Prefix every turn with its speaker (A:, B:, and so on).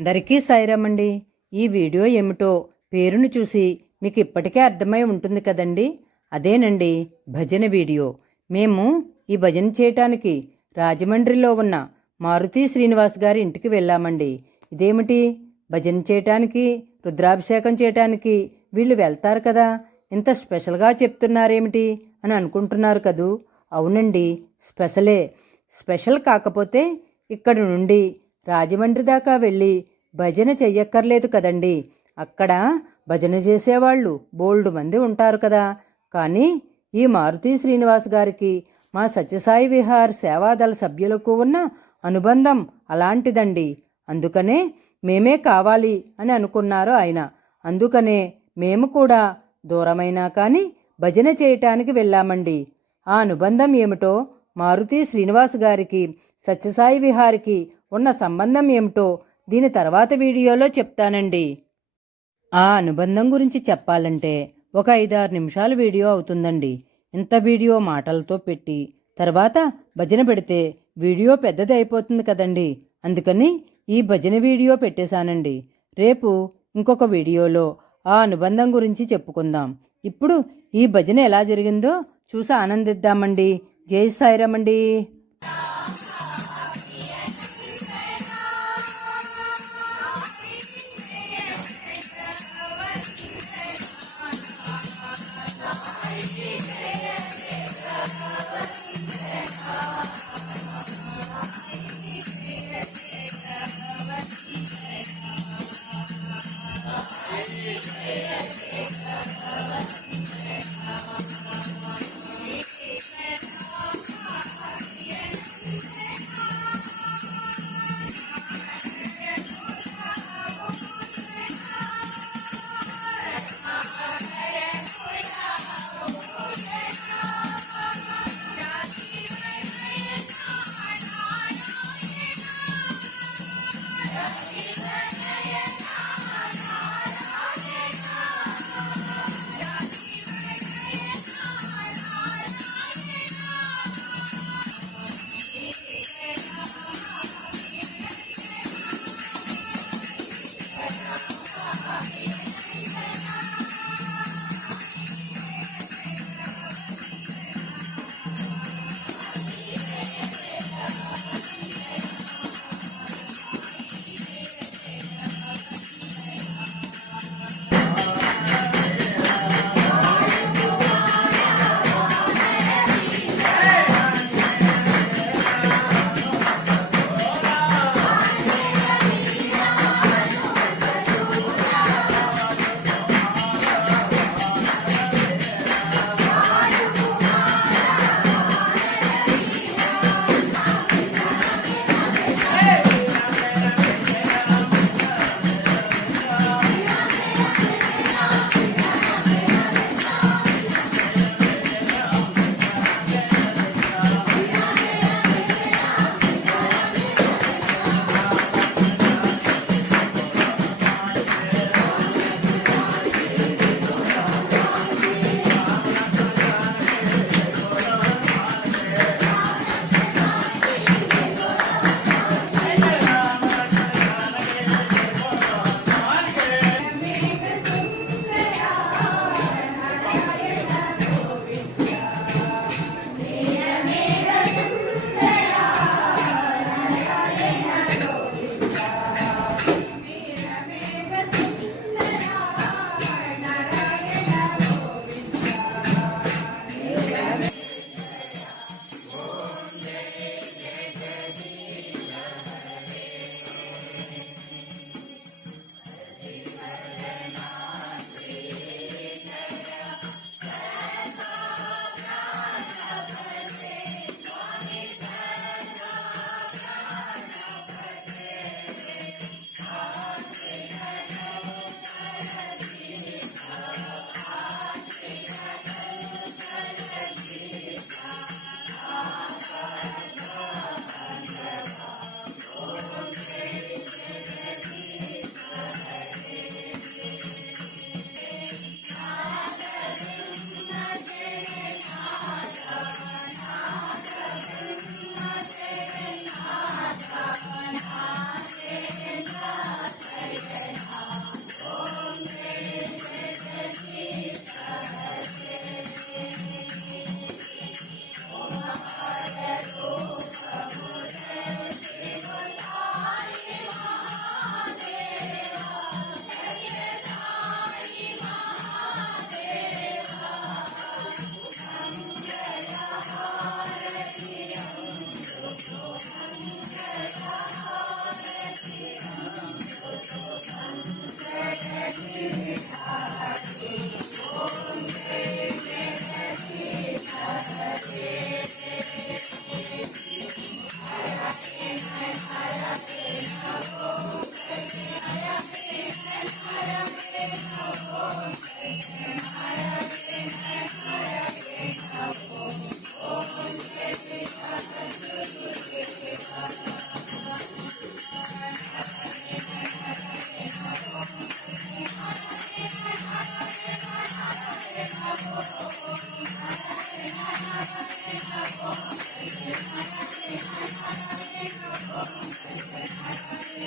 A: అందరికీ సాయిరామండి. ఈ వీడియో ఏమిటో పేరును చూసి మీకు ఇప్పటికే అర్థమై ఉంటుంది కదండి. అదేనండి భజన వీడియో. మేము ఈ భజన చేయటానికి రాజమండ్రిలో ఉన్న మారుతి శ్రీనివాస్ గారి ఇంటికి వెళ్ళామండి. ఇదేమిటి? భజన చేయటానికి రుద్రాభిషేకం చేయటానికి వీళ్ళు వెళ్తారు కదా. ఇంత స్పెషల్గా చెప్తున్నారేమిటి అని అనుకుంటున్నారు కదూ? అవునండి స్పెషలే. స్పెషల్ కాకపోతే ఇక్కడి నుండి రాజమండ్రి దాకా వెళ్ళి భజన చెయ్యక్కర్లేదు కదండి. అక్కడ భజన చేసేవాళ్ళు బోల్డు మంది ఉంటారు కదా. కానీ ఈ మారుతి శ్రీనివాస్ గారికి మా సత్యసాయి విహార్ సేవాదళ సభ్యులకు ఉన్న అనుబంధం అలాంటిదండి. అందుకనే మేమే కావాలి అని అనుకున్నారు ఆయన. అందుకనే మేము కూడా దూరమైనా కానీ భజన చేయటానికి వెళ్ళామండి. ఆ అనుబంధం ఏమిటో మారుతి శ్రీనివాస్ గారికి సత్యసాయి విహారికి ఉన్న సంబంధం ఏమిటో దీని తర్వాత వీడియోలో చెప్తానండి. ఆ అనుబంధం గురించి చెప్పాలంటే ఒక ఐదారు నిమిషాల వీడియో అవుతుందండి. ఇంత వీడియో మాటలతో పెట్టి తర్వాత భజన పెడితే వీడియో పెద్దది అయిపోతుంది కదండి. అందుకని ఈ భజన వీడియో పెట్టేశానండి. రేపు ఇంకొక వీడియోలో ఆ అనుబంధం గురించి చెప్పుకుందాం. ఇప్పుడు ఈ భజన ఎలా జరిగిందో చూసి ఆనందిద్దామండి. జై సాయిరామండి.
B: Everything's